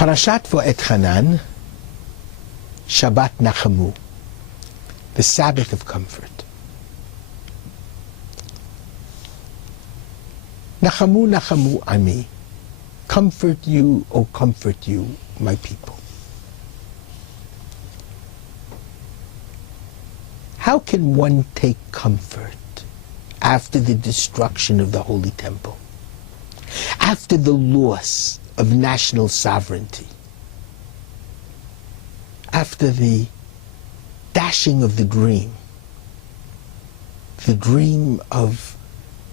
Parashat Va-etchanan, Shabbat Nachamu, the Sabbath of comfort. Nachamu, Nachamu Ami, comfort you, O comfort you, my people. How can one take comfort after the destruction of the Holy Temple, after the loss of national sovereignty, after the dashing of the dream of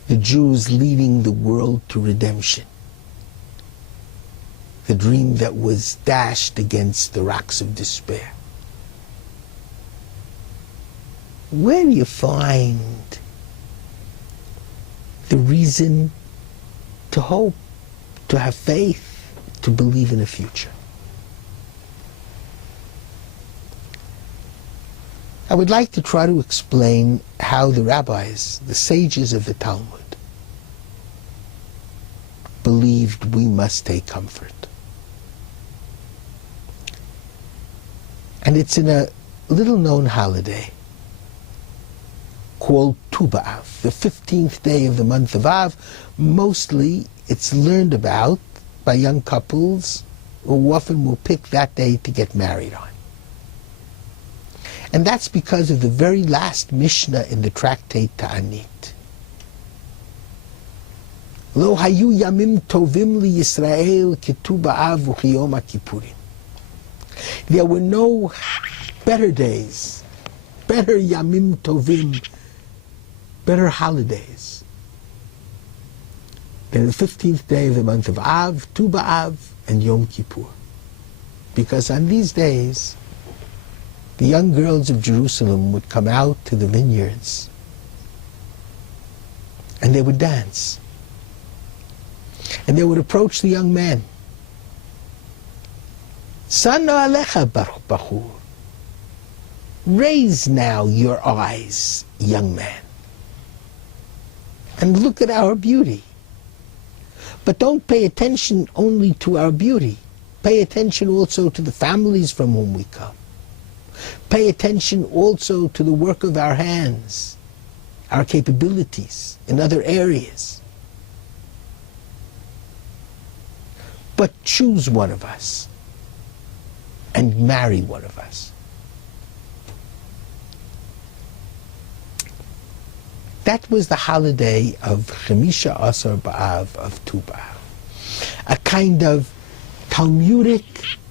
the Jews leading the world to redemption, the dream that was dashed against the rocks of despair? Where do you find the reason to hope, to have faith, to believe in a future? I would like to try to explain how the rabbis, the sages of the Talmud, believed we must take comfort. And it's in a little-known holiday called Tu B'Av, the 15th day of the month of Av. Mostly it's learned about by young couples who often will pick that day to get married on. And that's because of the very last Mishnah in the tractate Ta'anit. Lo hayu yamim tovim li Yisrael ki Tu B'Av u'ki Yom HaKippurim. There were no better days, better yamim tovim, better holidays than the 15th day of the month of Av, Tu B'Av, and Yom Kippur. Because on these days, the young girls of Jerusalem would come out to the vineyards and they would dance. And they would approach the young men. Sano alecha bachur. Raise now your eyes, young man, and look at our beauty. But don't pay attention only to our beauty. Pay attention also to the families from whom we come. Pay attention also to the work of our hands, our capabilities in other areas. But choose one of us and marry one of us. That was the holiday of Chemisha Asar B'Av, of Tu B'Av, a kind of Talmudic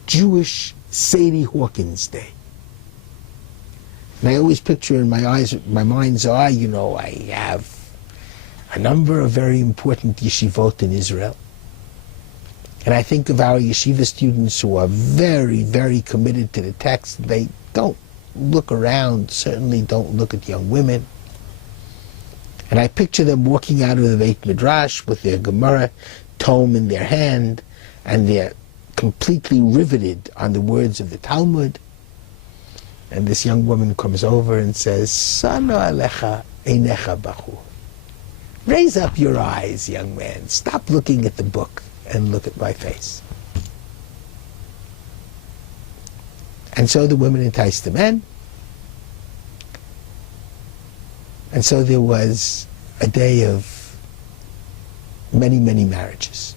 Jewish Sadie Hawkins Day. And I always picture in my mind's eye, I have a number of very important yeshivot in Israel. And I think of our yeshiva students who are very, very committed to the text. They don't look around, certainly don't look at young women. And I picture them walking out of the Beit Midrash with their Gemara tome in their hand, and they're completely riveted on the words of the Talmud. And this young woman comes over and says, Sano alecha einecha bachur. Raise up your eyes, young man. Stop looking at the book and look at my face. And so the women enticed the men. And so there was a day of many, many marriages.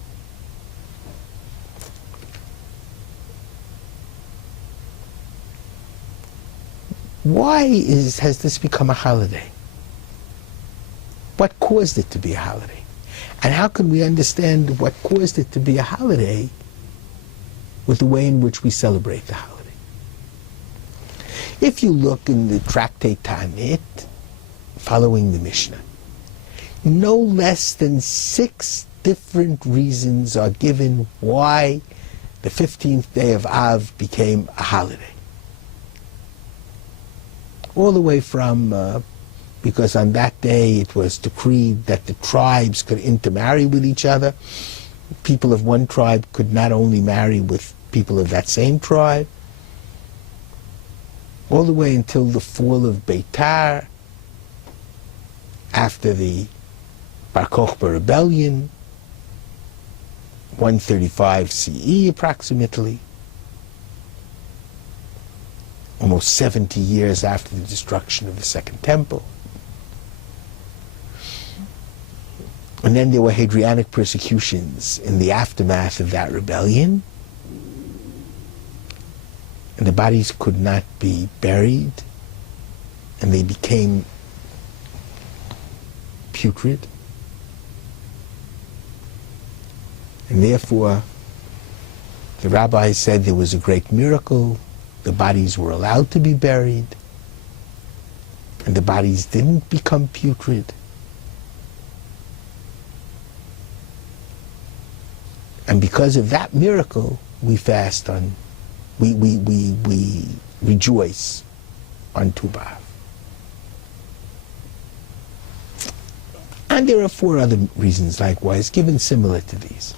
Why has this become a holiday? What caused it to be a holiday? And how can we understand what caused it to be a holiday with the way in which we celebrate the holiday? If you look in the tractate Ta'anit, following the Mishnah, no less than 6 different reasons are given why the 15th day of Av became a holiday. All the way from because on that day it was decreed that the tribes could intermarry with each other. People of one tribe could not only marry with people of that same tribe, all the way until the fall of Beitar, after the Bar Kokhba rebellion, 135 CE approximately, almost 70 years after the destruction of the Second Temple. And then there were Hadrianic persecutions in the aftermath of that rebellion. And the bodies could not be buried, and they became putrid. And therefore, the rabbis said there was a great miracle. The bodies were allowed to be buried, and the bodies didn't become putrid. And because of that miracle, we fast on, we rejoice on Tu B'Av. And there are 4 other reasons likewise, given similar to these.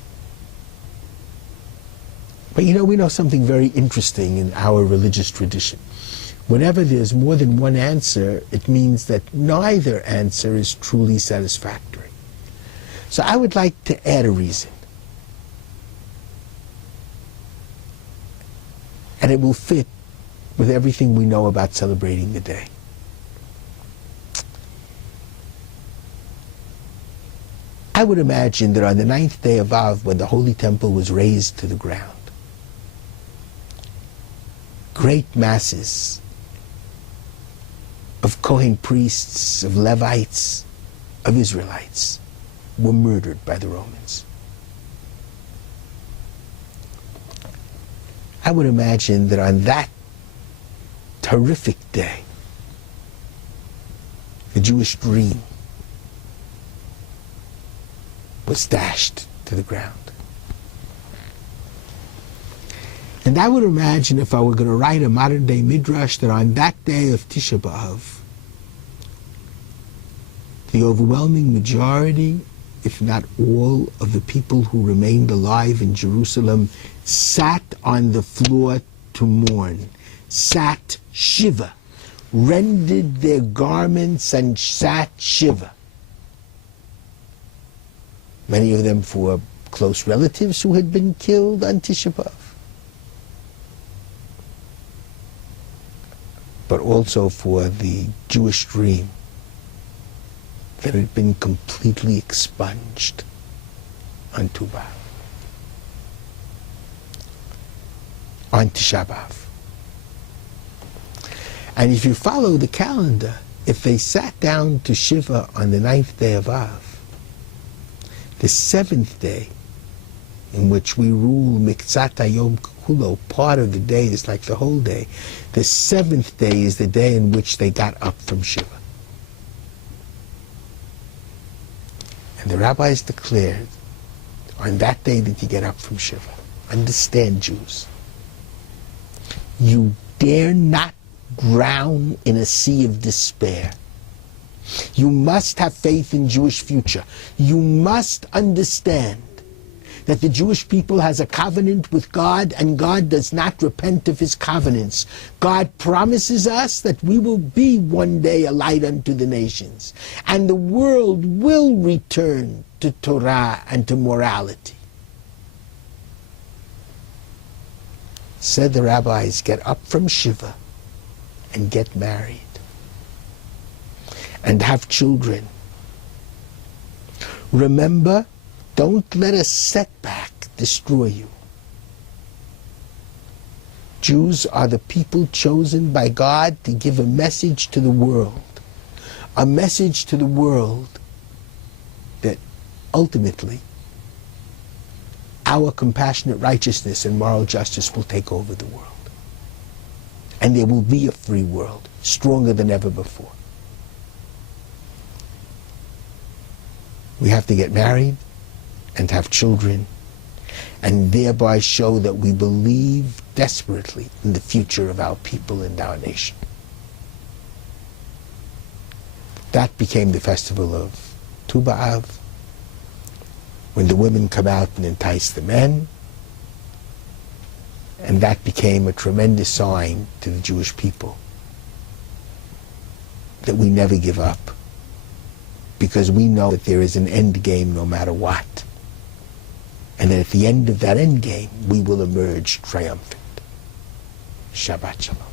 But you know, we know something very interesting in our religious tradition. Whenever there's more than one answer, it means that neither answer is truly satisfactory. So I would like to add a reason. And it will fit with everything we know about celebrating the day. I would imagine that on the 9th day of Av, when the Holy Temple was razed to the ground, great masses of Kohen priests, of Levites, of Israelites were murdered by the Romans. I would imagine that on that horrific day, the Jewish dream was dashed to the ground. And I would imagine, if I were going to write a modern-day midrash, that on that day of Tisha B'Av, the overwhelming majority, if not all, of the people who remained alive in Jerusalem sat on the floor to mourn, sat shiva, rended their garments and sat shiva. Many of them for close relatives who had been killed on Tisha B'Av, but also for the Jewish dream that had been completely expunged on Tu B'Av, on Tisha B'Av. And if you follow the calendar, if they sat down to Shiva on the 9th day of Av, the 7th day, in which we rule Miktzat Hayom Kulo, part of the day is like the whole day, the 7th day is the day in which they got up from Shiva. And the rabbis declared, on that day that you get up from Shiva, understand, Jews, you dare not drown in a sea of despair. You must have faith in Jewish future. You must understand that the Jewish people has a covenant with God, and God does not repent of his covenants. God promises us that we will be one day a light unto the nations, and the world will return to Torah and to morality. Said the rabbis, get up from Shiva and get married and have children. Remember, don't let a setback destroy you. Jews are the people chosen by God to give a message to the world. A message to the world that ultimately our compassionate righteousness and moral justice will take over the world. And there will be a free world, stronger than ever before. We have to get married and have children, and thereby show that we believe desperately in the future of our people and our nation. That became the festival of Tu B'Av, when the women come out and entice the men, and that became a tremendous sign to the Jewish people that we never give up, because we know that there is an end game no matter what. and that at the end of that end game, we will emerge triumphant. Shabbat Shalom.